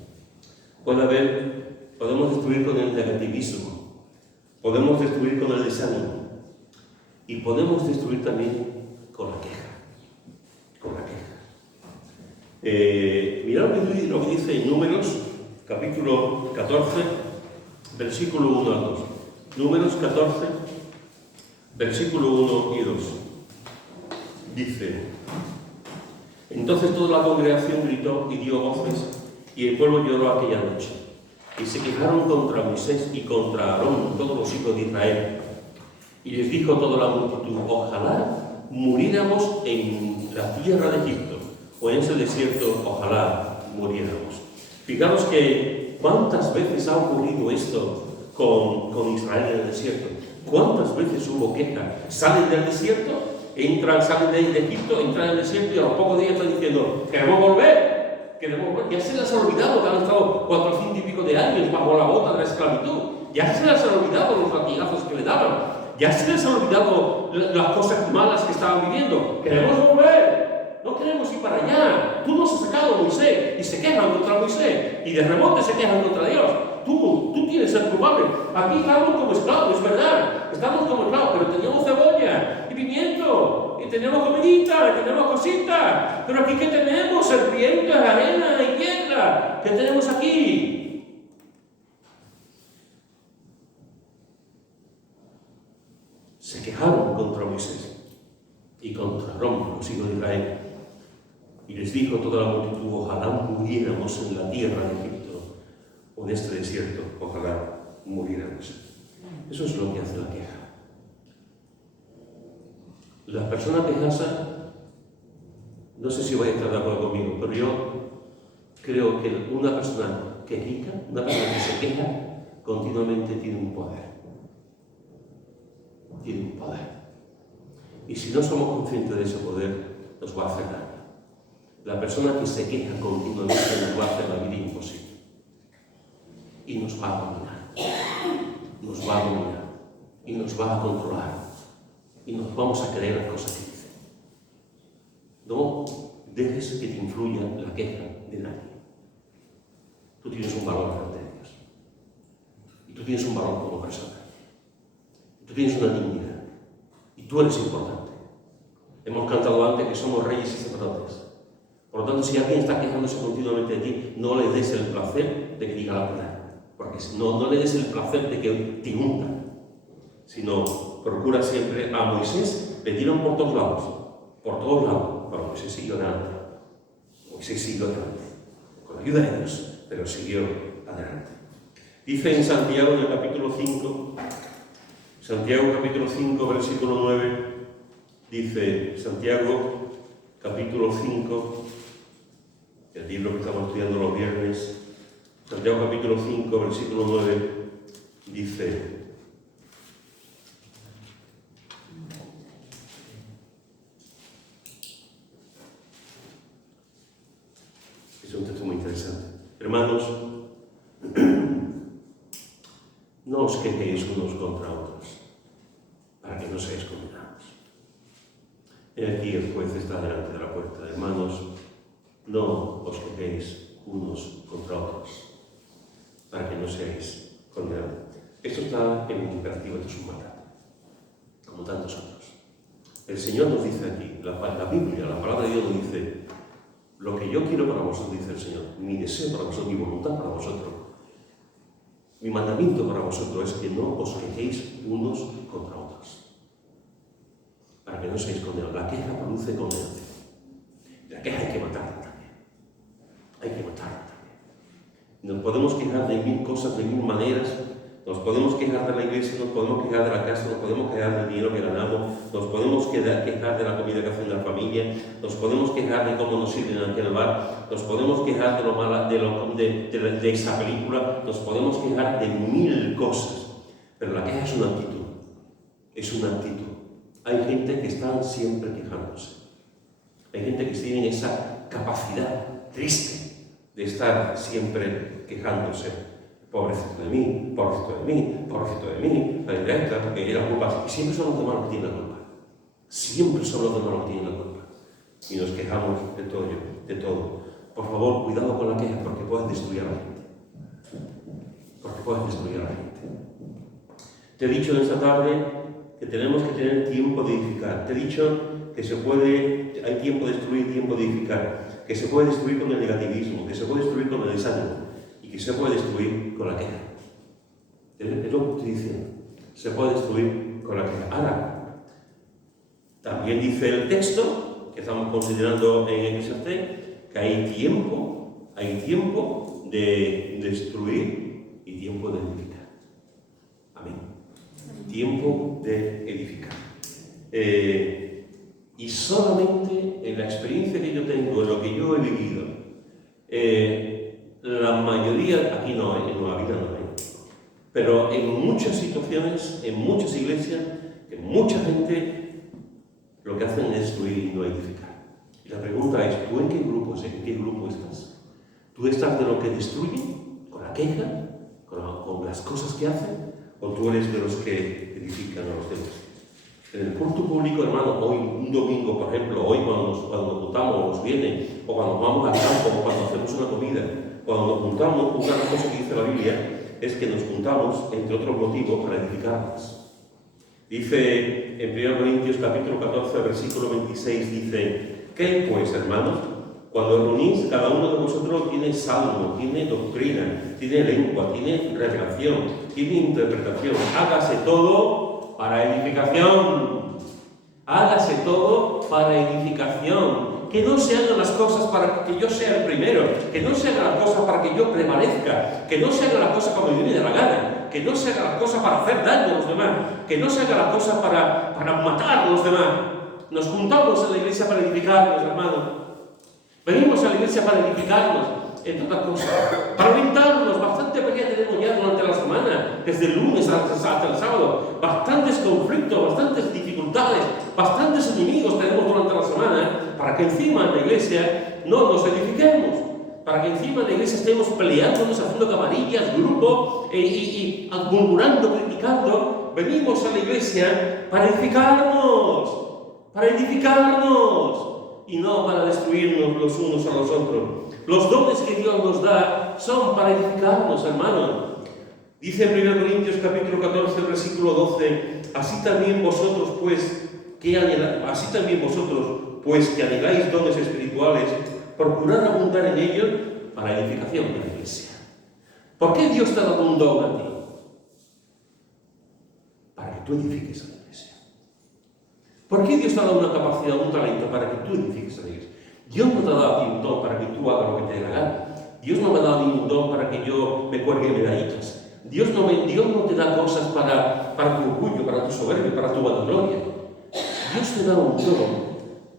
podemos destruir con el negativismo, podemos destruir con el desánimo y podemos destruir también con la queja. Mirad lo que dice en Números, capítulo 14, versículo 1 al 2. Números 14, versículo 1 y 2. Dice, entonces toda la congregación gritó y dio voces, y el pueblo lloró aquella noche. Y se quejaron contra Moisés y contra Aarón, todos los hijos de Israel. Y les dijo toda la multitud, ojalá muriéramos en la tierra de Egipto, o en ese desierto, ojalá muriéramos. Fijaros que cuántas veces ha ocurrido esto con Israel en el desierto. ¿Cuántas veces hubo queja? Salen del desierto, salen de Egipto, entran en el desierto y a los pocos días están diciendo, queremos volver. Ya se les ha olvidado que han estado 400 y pico de años bajo la bota de la esclavitud. Ya se les ha olvidado los latigazos que le daban. Ya se les ha olvidado las cosas malas que estaban viviendo. Queremos volver. No queremos ir para allá. Tú nos has sacado, Moisés, y se quejan contra Moisés, y de rebote se quejan contra Dios. Tú tienes el culpable. Aquí estamos como esclavos, es verdad. Estamos como esclavos, pero teníamos cebolla y pimiento, y tenemos comidita, y tenemos cositas. Pero aquí, ¿qué tenemos? Serpientes, arena y piedra. ¿Qué tenemos aquí? Se quejaron contra Moisés y contra Aarón, los hijos de Israel. Y les dijo toda la multitud, ojalá muriéramos en la tierra de Egipto, o en este desierto, ojalá muriéramos. Eso es lo que hace la queja. La persona quejosa, no sé si vais a estar de acuerdo conmigo, pero yo creo que una persona quejica, una persona que se queja, continuamente tiene un poder. tiene un poder. Y si no somos conscientes de ese poder, nos va a hacer daño. La persona que se queja continuamente nos va a hacer la vida imposible. Y nos va a dominar. Nos va a dominar. Y nos va a controlar. Y nos vamos a creer las cosas que dicen. No dejes que te influya la queja de nadie. Tú tienes un valor delante de Dios. Y tú tienes un valor como persona. Tú tienes una dignidad. Y tú eres importante. Hemos cantado antes que somos reyes y sacerdotes. Por lo tanto, si alguien está quejándose continuamente de ti, no le des el placer de que diga la verdad. Porque no le des el placer de que te hunda. Sino, procura siempre. A Moisés le tiran por todos lados. Por todos lados. Pero Moisés siguió adelante. Moisés siguió adelante. Con la ayuda de Dios, pero siguió adelante. Dice en Santiago, en el capítulo 5, Santiago capítulo 5, versículo 9, dice Santiago capítulo 5, el libro que estamos estudiando los viernes, Santiago capítulo 5, versículo 9, dice: es un texto muy interesante. Hermanos, no os quejéis unos contra otros, para que no seáis condenados. Aquí el juez está delante de la puerta. Hermanos, no os quejéis unos contra otros, para que no seáis condenados. Esto está en el imperativo de su mandato, como tantos otros. El Señor nos dice aquí, la Biblia, la palabra de Dios nos dice: lo que yo quiero para vosotros, dice el Señor, mi deseo para vosotros, mi voluntad para vosotros, mi mandamiento para vosotros es que no os quejéis unos contra otros, para que no seáis condenados. La queja produce condenación. La queja hay que matarla también. Hay que matarla también. Nos podemos quejar de mil cosas, de mil maneras. Nos podemos quejar de la iglesia, nos podemos quejar de la casa, nos podemos quejar del dinero que ganamos, nos podemos quejar de la comida que hacen la familia, nos podemos quejar de cómo nos sirven en aquel bar, nos podemos quejar de lo mala, de esa película, nos podemos quejar de mil cosas. Pero la queja es una actitud. Es una actitud. Hay gente que está siempre quejándose. Hay gente que tiene esa capacidad triste de estar siempre quejándose. Pobrecito de mí, pobrecito de mí, pobrecito de mí, la directa, porque la culpa. Y siempre son los demás los que tienen la culpa. Siempre son los demás los que tienen la culpa. Y nos quejamos de todo, de todo. Por favor, cuidado con la queja, porque puedes destruir a la gente. Porque puedes destruir a la gente. Te he dicho en esta tarde que tenemos que tener tiempo de edificar. Te he dicho que hay tiempo de destruir, tiempo de edificar. Que se puede destruir con el negativismo, que se puede destruir con el desánimo. Y que se puede destruir con la queja. Es lo que estoy diciendo. Se puede destruir con la queja. Ahora, también dice el texto que estamos considerando en Eclesiastés que hay tiempo de destruir y tiempo de edificar. Amén. Tiempo de edificar. Y solamente en la experiencia que yo tengo, en lo que yo he vivido, la mayoría, aquí no, en Nueva Vida no hay, pero en muchas situaciones, en muchas iglesias, en mucha gente, lo que hacen es destruir y no edificar. Y la pregunta es: ¿tú en qué grupo estás? ¿Tú estás de lo que destruye, con la queja, con las cosas que hacen? ¿O tú eres de los que edifican a los demás? En el culto público, hermano, hoy, un domingo, por ejemplo, hoy cuando nos juntamos, o nos vienen, o cuando vamos al campo, o cuando hacemos una comida, cuando nos juntamos, una cosa que dice la Biblia es que nos juntamos, entre otros motivos, para edificarnos. Dice en 1 Corintios capítulo 14, versículo 26, dice: ¿qué pues, hermanos? Cuando reunís, cada uno de vosotros tiene salmo, tiene doctrina, tiene lengua, tiene revelación, tiene interpretación. Hágase todo para edificación. Hágase todo para edificación. Que no se hagan las cosas para que yo sea el primero, que no se hagan las cosas para que yo prevalezca, que no se hagan las cosas como me viene de la gana, que no se hagan las cosas para hacer daño a los demás, que no se hagan las cosas para matar a los demás. Nos juntamos en la iglesia para edificarnos, hermanos. Venimos a la iglesia para edificarnos. entre otras cosas. Para orientarnos, bastante pelea tenemos ya durante la semana, desde el lunes hasta el sábado. Bastantes conflictos, bastantes dificultades, bastantes enemigos tenemos durante la semana, para que encima en la iglesia no nos edifiquemos. Para que encima en la iglesia estemos peleándonos, haciendo camarillas, grupos, y murmurando, criticando. Venimos a la iglesia para edificarnos, y no para destruirnos los unos a los otros. Los dones que Dios nos da son para edificarnos, hermanos. Dice en 1 Corintios capítulo 14, versículo 12, así también vosotros, pues, que anheláis dones espirituales, procurad abundar en ellos para edificación de la iglesia. ¿Por qué Dios te ha dado un don a ti? Para que tú edifiques a la iglesia. ¿Por qué Dios te ha dado una capacidad, un talento para que tú edifiques a la iglesia? Dios no te ha dado a ti un don para que tú hagas lo que te dé la gana. Dios no me ha dado a mí un don para que yo me cuelgue medallitas. Dios no te da cosas para tu orgullo, para tu soberbia, para tu vanagloria. Dios te da un don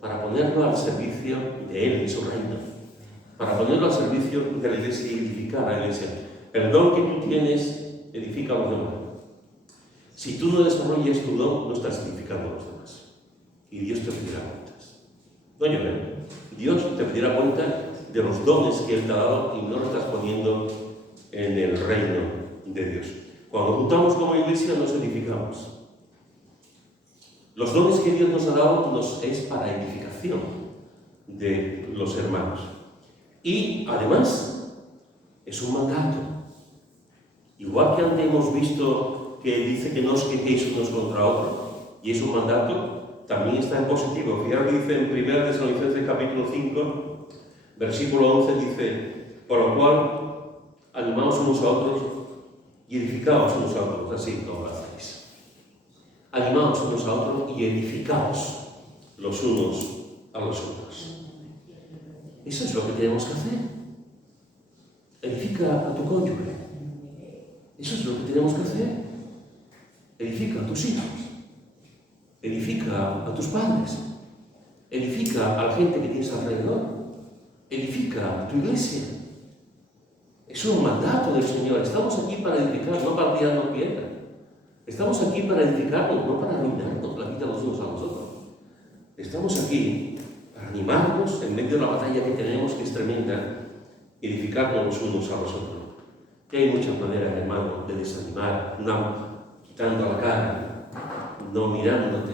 para ponerlo al servicio de Él y su reino. Para ponerlo al servicio de la iglesia y edificar a la iglesia. El don que tú tienes edifica a los demás. Si tú no desarrollas tu don, no estás edificando a los demás. Y Dios te pedirá cuentas. No llores. Dios te pedirá cuenta de los dones que Él te ha dado y no lo estás poniendo en el reino de Dios. Cuando juntamos como iglesia nos edificamos. Los dones que Dios nos ha dado es para edificación de los hermanos. Y además es un mandato. Igual que antes hemos visto que dice que no os quejéis unos contra otros, y es un mandato, también está en positivo. Fijaros que dice en 1 Tesalonicenses capítulo 5, versículo 11, dice, por lo cual, animaos unos a otros y edificaos unos a otros, así como lo hacéis. Animaos unos a otros y edificaos los unos a los otros. Eso es lo que tenemos que hacer. Edifica a tu cónyuge. Eso es lo que tenemos que hacer. Edifica a tus hijos. Edifica a tus padres. Edifica a la gente que tienes alrededor. Edifica a tu iglesia. Es un mandato del Señor. Estamos aquí para edificar, no para tirarnos piedra. Estamos aquí para edificarnos, no para arruinarnos la vida los unos a los otros. Estamos aquí para animarnos en medio de la batalla que tenemos, que es tremenda, edificarnos los unos a los otros. Y hay muchas maneras, hermano, de desanimar, no quitando la cara, no mirándote,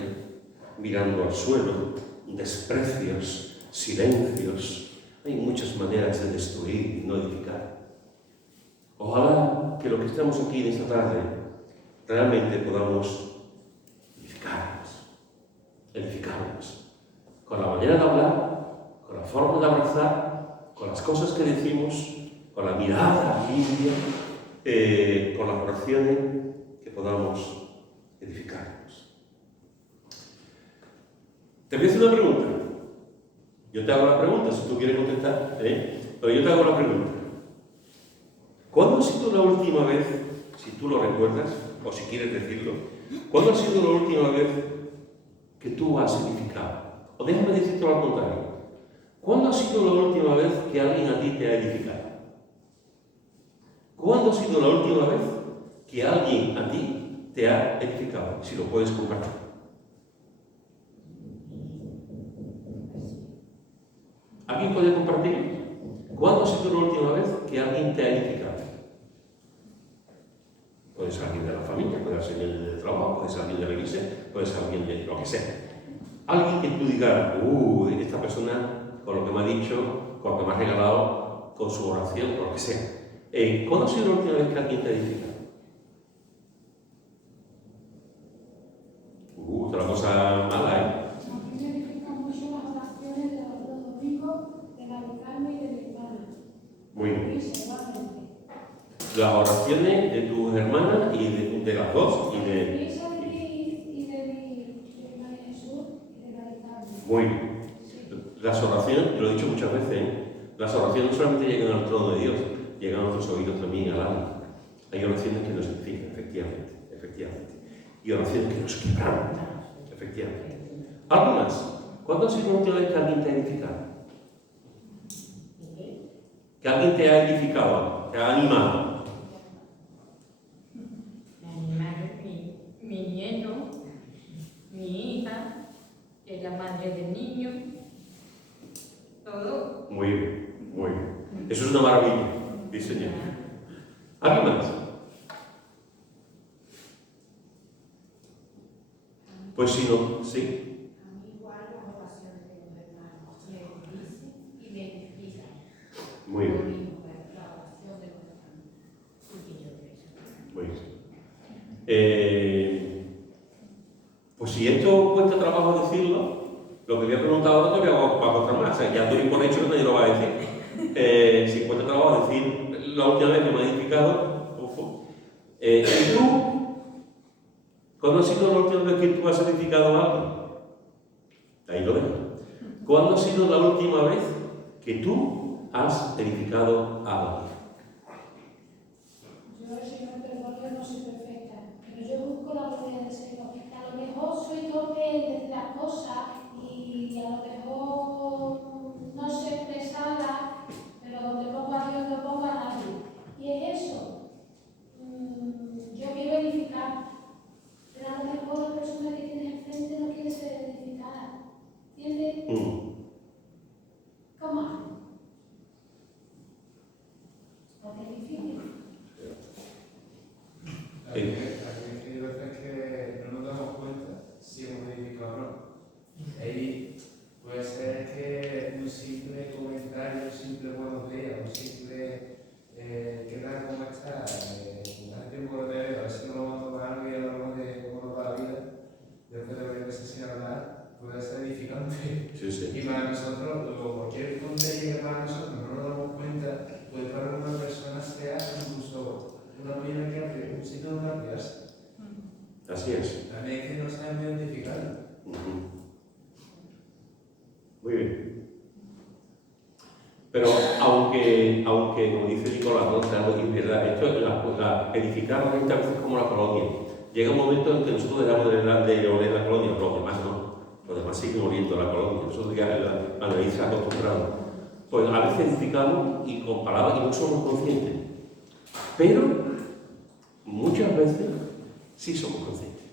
mirando al suelo, desprecios, silencios. Hay muchas maneras de destruir y no edificar. Ojalá que lo que estamos aquí en esta tarde realmente podamos edificarnos, con la manera de hablar, con la forma de abrazar, con las cosas que decimos, con la mirada limpia, con las oraciones, que podamos edificarnos. Te voy a hacer una pregunta. Yo te hago la pregunta, si tú quieres contestar, pero yo te hago la pregunta. ¿Cuándo ha sido la última vez, si tú lo recuerdas, o si quieres decirlo, cuándo ha sido la última vez que tú has edificado? O déjame decirte al contrario. ¿Cuándo ha sido la última vez que alguien a ti te ha edificado? ¿Cuándo ha sido la última vez que alguien a ti te ha edificado? Si lo puedes compartir. ¿Alguien puede compartir? ¿Cuándo ha sido la última vez que alguien te ha edificado? Puede ser alguien de la familia, puede ser alguien del trabajo, puede ser alguien de la iglesia, puede ser alguien de lo que sea. Alguien que tú digas, esta persona, con lo que me ha dicho, con lo que me ha regalado, con su oración, con lo que sea. ¿Cuándo ha sido la última vez que alguien te ha edificado? Está la cosa mala, A mí me edifican mucho las oraciones de los domingos de la Carmen y de mi hermana. Muy bien. Las oraciones de tus hermanas y de las dos y de... Esa de mi María Jesús y de la Carmen. Muy bien. Las oraciones, lo he dicho muchas veces, las oraciones no solamente llegan al trono de Dios, llegan a nuestros oídos también al alma. Hay oraciones que nos edifican, efectivamente. Y oraciones que nos quebrantan, efectivamente. ¿Algo más? ¿Cuándo ha sido la última vez que alguien te ha edificado? Que alguien te ha edificado, te ha animado. Me animaron mi nieto, mi hija, que es la madre del niño, todo. Muy bien, muy bien. Eso es una maravilla, sí, señor. ¿Alguien más? Pues si no, sí. A mí igual las oraciones de los hermanos me dicen y me edifican. Muy bien. Lo mismo, la oración de los hermanos. Muy bien. Pues si esto cuesta trabajo decirlo, lo que voy a preguntar ahora te voy a contar más. O sea, ya doy por hecho que nadie lo va a decir. Si cuesta trabajo decir la última vez que me ha edificado, ¿y tú? ¿Cuándo ha sido la última vez que tú has edificado a alguien? Ahí lo dejo. ¿Cuándo ha sido la última vez que tú has edificado a alguien? Yo, si me perdono, no soy perfecta, pero yo busco la gloria del Señor. A lo mejor soy torpe en decir las cosas y a lo mejor no sé expresarlas, pero donde pongo a Dios no pongo a nadie. Y es eso. Yo quiero edificar, pero a lo mejor la persona que tiene enfrente no quiere ser edificada. ¿Entiendes? ¿Cómo hago? Porque es difícil. Hay veces que no nos damos cuenta si hemos edificado o no. Ahí puede ser que un simple comentario, un simple buenos días, un simple ¿qué tal? ¿Cómo estás? Hace tiempo que te veo, a ver si no lo vamos a tomar algo y hablamos de cómo nos va la vida. Después de ver esa sin hablar, puede ser edificante. Sí, sí. Y para nosotros, cualquier tontería que para nosotros no nos damos cuenta, puede para una persona sea incluso una manera que hace un signo de una clase. Así es. También es que no sabemos identificarlo. Muy bien. Pero aunque como dice Nicolás, ¿no? Claro, y verdad, esto es edificar la gente a veces como la colonia. Llega un momento en que nosotros dejamos de oler la colonia, los demás no. Los demás siguen oliendo la colonia. Nosotros ya la nariz se ha acostumbrado. Pues a veces edificamos y con palabras y no somos conscientes. Pero muchas veces sí somos conscientes.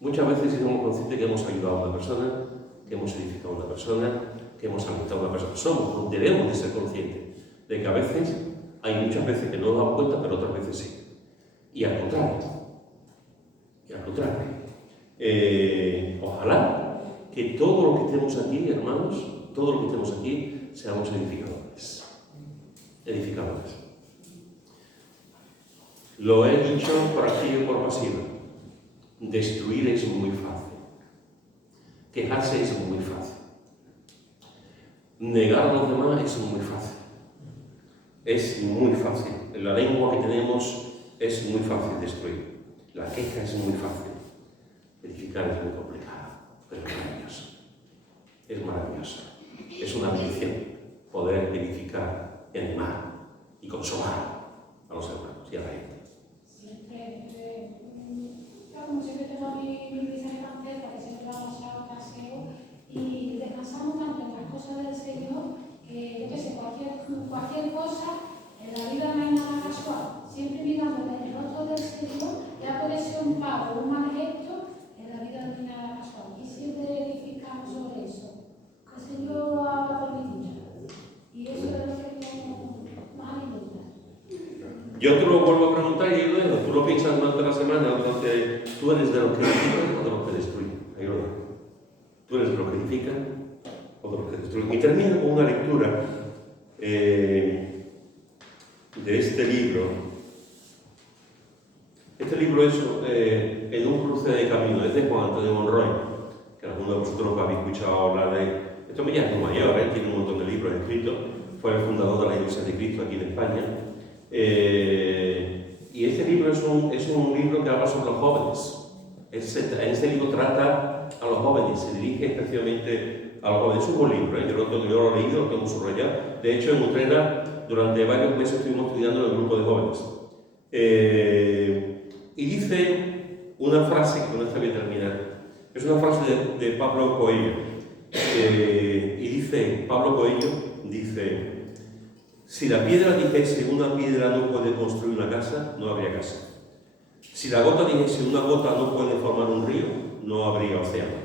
Muchas veces sí somos conscientes que hemos ayudado a una persona, que hemos edificado a una persona, que hemos alentado a una persona. Debemos de ser conscientes de que a veces, hay muchas veces que no nos damos cuenta, pero otras veces sí. Y al contrario. Ojalá que todo lo que estemos aquí, hermanos, todo lo que estemos aquí, seamos edificadores. Edificadores. Lo he dicho por activa y por pasiva. Destruir es muy fácil. Quejarse es muy fácil. Negar a los demás es muy fácil. Es muy fácil. En la lengua que tenemos es muy fácil destruir. La queja es muy fácil. Edificar es muy complicado, pero es maravilloso. Es maravilloso. Es una bendición poder edificar, animar y consolar a los hermanos y a la gente. Yo como siempre tengo mi prisa y francesa, que siempre vamos a caseo, y descansamos tanto en las cosas del Señor, que yo qué sé, cualquier cosa, en la vida no hay nada casual. Siempre mirando en el rostro del Señor, ya puede ser un pago, un mal gesto, en la vida no hay nada casual. Y siempre edificamos sobre eso. El Señor habla por mi vida. Y eso es lo que nos alimenta. Yo te lo vuelvo a preguntar y ahí lo dejo. Tú lo piensas durante la semana, tú eres de los que edifican o de los que destruyen. Ahí lo dejo. Tú eres de los que edifican o de los que destruyen. Y termino con una lectura de este libro. Este libro es En un cruce de camino, es de Juan Antonio Monroy, que algunos de vosotros habéis escuchado hablar de él. Esto ya es muy mayor, tiene un montón de libros escritos. Fue el fundador de la Iglesia de Cristo aquí en España. Y este libro es un libro que habla sobre los jóvenes. En este libro trata a los jóvenes, se dirige especialmente a los jóvenes. Es un buen libro, yo lo he leído, lo tengo subrayado. De hecho, en Utrera, durante varios meses estuvimos estudiando en el grupo de jóvenes. Y dice una frase, que con esta voy a terminar, es una frase de Pablo Coelho. Y dice, Pablo Coelho dice, Si la piedra dijese una piedra no puede construir una casa, no habría casa. Si la gota dijese una gota no puede formar un río, no habría océano.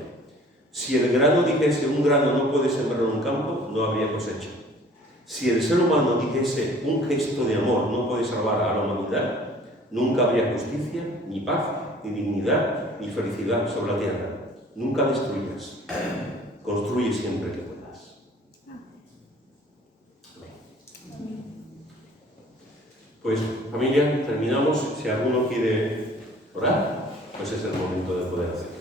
Si el grano dijese un grano no puede sembrar un campo, no habría cosecha. Si el ser humano dijese un gesto de amor no puede salvar a la humanidad, nunca habría justicia, ni paz, ni dignidad, ni felicidad sobre la tierra. Nunca destruyas. Construye siempre que puedas. Pues, familia, terminamos. Si alguno quiere orar, pues es el momento de poder hacerlo.